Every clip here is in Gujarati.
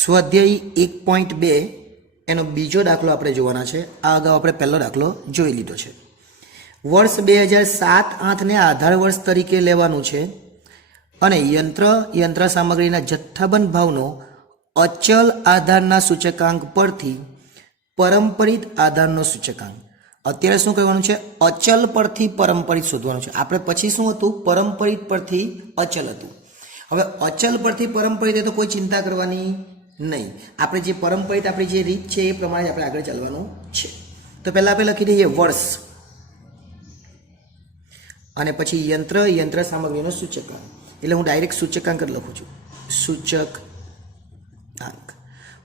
સ્વાધ્યાય 1.2 એનો બીજો દાખલો આપણે જોવાના છે. આ અગાઉ આપણે પહેલો દાખલો જોઈ લીધો છે. વર્ષ 2007-8ને આધાર વર્ષ તરીકે લેવાનું છે અને યંત્ર સામગ્રીના જથ્થાબંધ ભાવનો અચલ આધારના સૂચકાંક પરથી પરંપરિત આધારનો સૂચકાંક. અત્યારે શું કહેવાનું છે? અચલ પરથી પરંપરિત શોધવાનું છે. આપણે પછી શું હતું? પરંપરિત પરથી અચલ હતું. હવે અચલ પરથી પરંપરિત એ તો કોઈ ચિંતા કરવાની નહીં. આપણે જે પરંપરિત આપણી જે રીત છે એ પ્રમાણે આપણે આગળ ચાલવાનું છે. તો પહેલાં આપણે લખી દઈએ વર્ષ અને પછી યંત્ર સામગ્રીનો સૂચકાંક. એટલે હું ડાયરેક્ટ સૂચકાંક જ લખું છું, સૂચકાંક.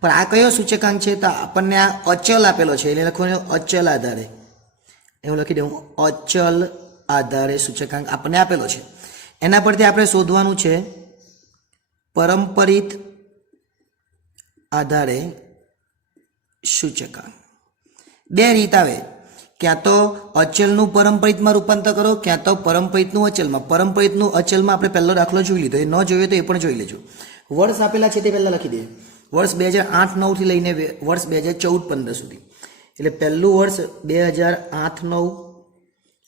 પણ આ કયો સૂચકાંક છે? તો આપણને આ અચલ આપેલો છે એટલે લખવાનું અચલ આધારે. એવું લખી દઉં, અચલ આધારે સૂચકાંક આપણને આપેલો છે. એના પરથી આપણે શોધવાનું છે પરંપરિત આધારે સૂચકાંક. બે રીત આવે, ક્યાં તો અચલનું પરંપરિતમાં રૂપાંતર કરો, ક્યાં તો પરંપરિતનું અચલમાં. પરંપરિતનું અચલમાં આપણે પહેલો દાખલો જોઈ લીધો, એ ન જોયો તો એ પણ જોઈ લેજો. વર્ષ આપેલા છે તે પહેલાં લખી દઈએ. વર્ષ 2008-9થી લઈને વર્ષ 2014-15 સુધી. એટલે પહેલું વર્ષ 2008-9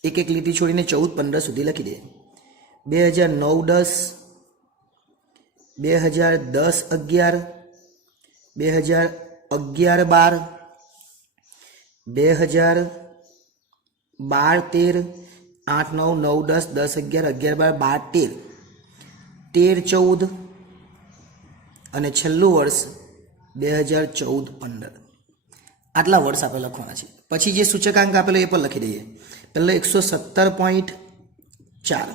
એક લીટી છોડીને 14-15 સુધી લખી દઈએ. 2009-10, 2010-11, 2011-12, 2012-13, 8-9, 9-10, 10-11, 11-12, 13, 13-14 અને છેલ્લું વર્ષ 2014-15. આટલા વર્ષ આપણે લખવાના છે. પછી જે સૂચકાંક આપેલો એ પણ લખી દઈએ. પહેલો 117.4,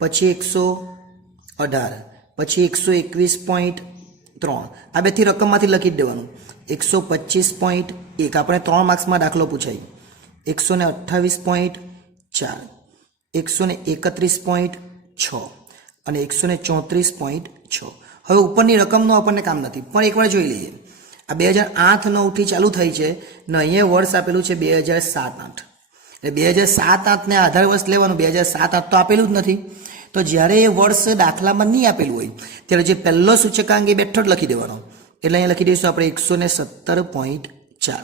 પછી 118, પછી 121.3. આ બેથી રકમમાંથી લખી જ દેવાનું. 125.1 આપણે 3 માર્ક્સમાં દાખલો પૂછાય. 128.4, 131.6 અને 134.6. હવે ઉપરની રકમનું આપણને કામ નથી, પણ એકવાર જોઈ લઈએ. આ 2008-9થી ચાલુ થઈ છે ને અહીંયા વર્ષ આપેલું છે 2007-8. એટલે 2007-8ને આધાર વર્ષ લેવાનું. 2007-8 તો આપેલું જ નથી. તો જ્યારે એ વર્ષ દાખલામાં નહીં આપેલું હોય ત્યારે જે પહેલો સૂચકાંક એ બેઠો જ લખી દેવાનો. એટલે અહીંયા લખી દઈશું આપણે 117.4,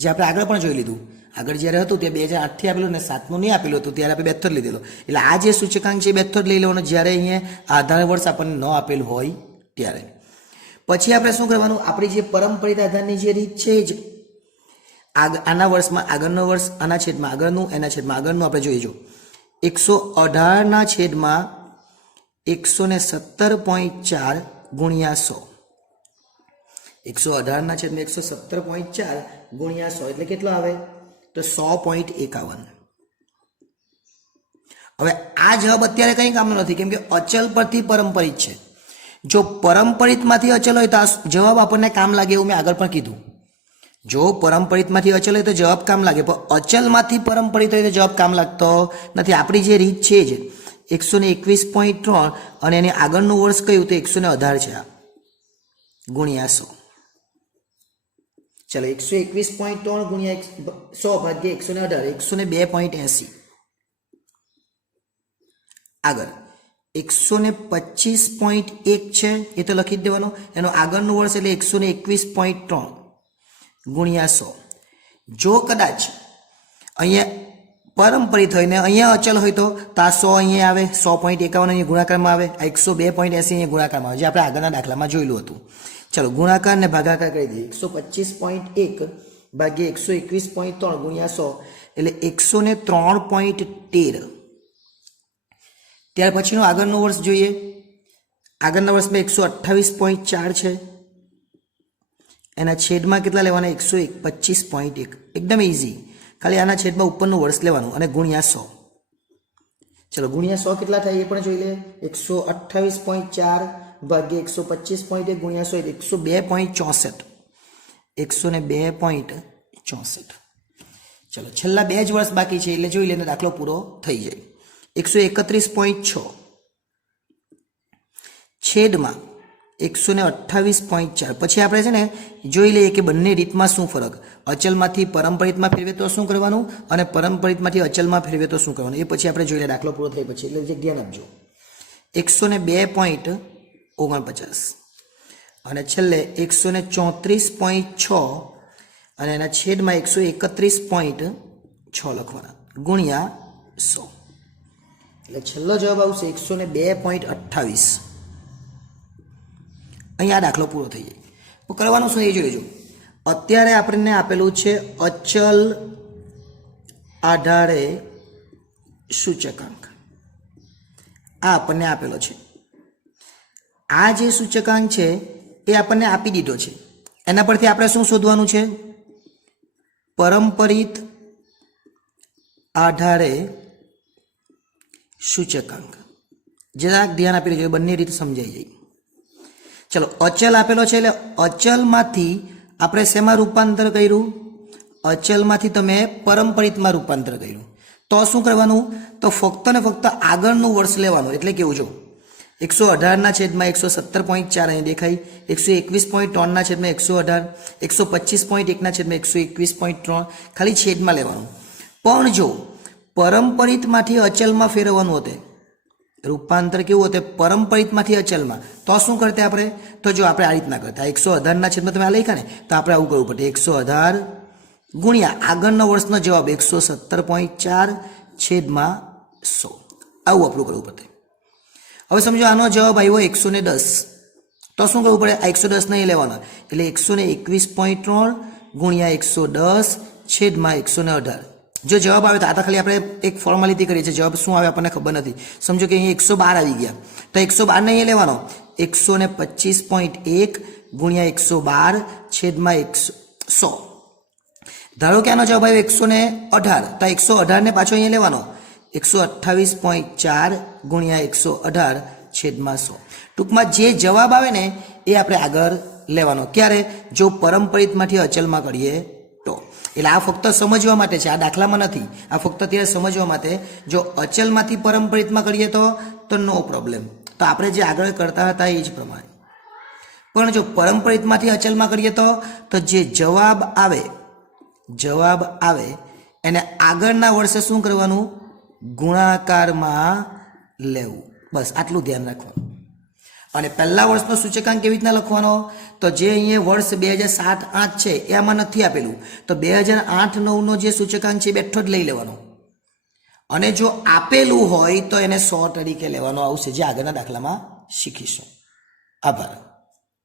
જે આપણે આગળ પણ જોઈ લીધું. આગળ જ્યારે હતું ત્યારે 2008થી આપેલું ને 7નું નહીં આપેલું હતું ત્યારે આપણે બેઠો જ લીધેલો. એટલે આ જે સૂચકાંક છે એ બેઠો જ લઈ લેવાનો જ્યારે અહીંયા આધાર વર્ષ આપણને ન આપેલું હોય ત્યારે. પછી આપણે શું કરવાનું? આપણી જે પરંપરિત આધારની જે રીત છે જ આના વર્ષમાં આગળનો વર્ષ, આના છેદમાં આગળનું, એના છેદમાં આગળનું આપણે જોઈજો. 118ના છેદમાં 117.4 ગુણ્યા 100. 118ના છેદમાં 117.4 ગુણ્યા 100 એટલે કેટલો આવે? તો 100.51. હવે આ જવાબ અત્યારે કંઈ કામનો નથી, કેમ કે અચલ પરથી પરંપરિત છે. જો પરંપરિતમાંથી અચલ હોય તો આ જવાબ આપણને કામ લાગે, એવું મેં આગળ પણ કીધું. જો પરંપરિતમાંથી અચલ હોય તો જવાબ કામ લાગે, પણ અચલમાંથી પરંપરિત હોય તો જવાબ કામ લાગતો નથી. આપણી જે રીત છે જ 121.3 અને એની આગળનું વર્ષ કયું? તો 118 છે, ગુણ્યા 100. ચલો 121.3 ગુણ્યા 100 ભાગ્યા 118, 102.80. આગળ 125.1 છે એ તો લખી જ દેવાનો. એનો આગળનું વર્ષ એટલે 121.3 ગુણ્યા 100. જો કદાચ અહીંયા પરંપરિત હોય ને અહીંયા અચલ હોય તો આ 100 અહીંયા આવે, 100.51 અહીંયા ગુણાકારમાં આવે, આ 102.80 અહીંયા ગુણાકારમાં આવે, જે આપણે આગળના દાખલામાં જોયેલું હતું. ચલો ગુણાકાર ને ભાગાકાર કરી દઈએ. 125.1 ભાગ્યા 121.3 ગુણ્યા 100 એટલે 103.13. ત્યાર પછીનું આગળનું વર્ષ જોઈએ. આગળના વર્ષમાં 128.4 છે. એના છેદમાં કેટલા લેવાના? 125.1. એકદમ ઇઝી. ખાલી આના છેદમાં ઉપરનું વર્ષ લેવાનું અને ગુણ્યા 100. ચલો ગુણ્યા 100 કેટલા થાય એ પણ જોઈ લે. 128.4 ભાગ્યા 125.1 ગુણ્યા 100 102.64. 102.64. ચલો છેલ્લા 2 જ વર્ષ બાકી છે એટલે જોઈ લઈને દાખલો પૂરો થઈ જાય. 131.6 છેદમાં 128.4. પછી આપણે છે ને જોઈ લઈએ કે બંને રીતમાં શું ફરક. અચલમાંથી પરંપરિતમાં ફેરવે તો શું કરવાનું અને પરંપરિતમાંથી અચલમાં ફેરવે તો શું કરવાનું, એ પછી આપણે જોઈ લઈએ દાખલો પૂરો થઈ પછી. એટલે જે ધ્યાન આપજો. 102.49 અને છેલ્લે 134.6 અને એના છેદમાં 131.6 લખવાના ગુણ્યા 100 એટલે છેલ્લો જવાબ આવશે 102.28. અહીંયા દાખલો પૂરો થઈ જાય. તો કરવાનું શું એ જોઈ લેજો. અત્યારે આપણને આપેલું છે અચલ આધારે સૂચકાંક. આ આપણને આપેલો છે. આ જે સૂચકાંક છે એ આપણને આપી દીધો છે. એના પરથી આપણે શું શોધવાનું છે? પરંપરિત આધારે સૂચકાંક. જરાક ધ્યાન આપી લેજો, બંને રીતે સમજાઈ જાય. ચલો, અચલ આપેલો છે એટલે અચલમાંથી આપણે શેમાં રૂપાંતર કર્યું? અચલમાંથી તમે પરંપરિતમાં રૂપાંતર કર્યું. તો શું કરવાનું? તો ફક્ત ને ફક્ત આગળનું વર્ષ લેવાનું. એટલે કેવું જો 118 છેદમાં 117.4 અહીં દેખાય, 121.3 છેદમાં 118, 125.1 છેદમાં 121.3 ખાલી છેદમાં લેવાનું. પણ જો પરંપરિતમાંથી અચલમાં ફેરવવાનું હતું, રૂપાંતર કેવું હતું? પરંપરિતમાંથી અચલમાં, તો શું કરતા આપણે? તો જો આપણે આ રીતના કરતા 118 છેદમાં તમે આ લખ્યા ને, તો આપણે આવું કરવું પડે 118 ગુણ્યા આગળના વર્ષનો જવાબ 117.4 છેદમાં 100. આવું આપણું કરવું પડે. હવે સમજો આનો જવાબ આવ્યો 110, તો શું કરવું પડે? આ 110 નહીં લેવાના, એટલે 121.3 ગુણ્યા 110 છેદમાં 118. જો જવાબ આવે તો આ તો ખાલી આપણે એક ફોર્માલિટી કરીએ છીએ, જવાબ શું આવે આપણને ખબર નથી. સમજો કે અહીં 112 આવી ગયા, તો 112 નહીં લેવાનો, 125.1 ગુણ્યા 112 છેદમાં 100. ધારો કે આનો જવાબ આવ્યો 118, તો 118 ને પાછો અહીંયા લેવાનો, 128.4 ગુણ્યા 118 છેદમાં 100. ટૂંકમાં જે જવાબ આવે ને એ આપણે આગળ લેવાનો. ક્યારે? જો પરંપરિતમાંથી અચલમાં કરીએ તો. એટલે આ ફક્ત સમજવા માટે છે, આ દાખલામાં નથી. આ ફક્ત ત્યારે સમજવા માટે. જો અચલમાંથી પરંપરિતમાં કરીએ તો નો પ્રોબ્લેમ, તો આપણે જે આગળ કરતા હતા એ જ પ્રમાણે. પણ જો પરંપરિતમાંથી અચલમાં કરીએ તો જે જવાબ આવે એને આગળના વર્ષે શું કરવાનું? ગુણાકારમાં લેવું. બસ આટલું ધ્યાન રાખવાનું. અને પહેલા વર્ષનો સૂચકાંક કેવી રીતના લખવાનો? તો જે અહીંયા વર્ષ 2007-8 છે એ આમાં નથી આપેલું, તો 2008-9નો જે સૂચકાંક છે એ બેઠો જ લઈ લેવાનો. અને જો આપેલું હોય તો એને 100 તરીકે લેવાનો આવશે, જે આગળના દાખલામાં શીખીશું. આભાર.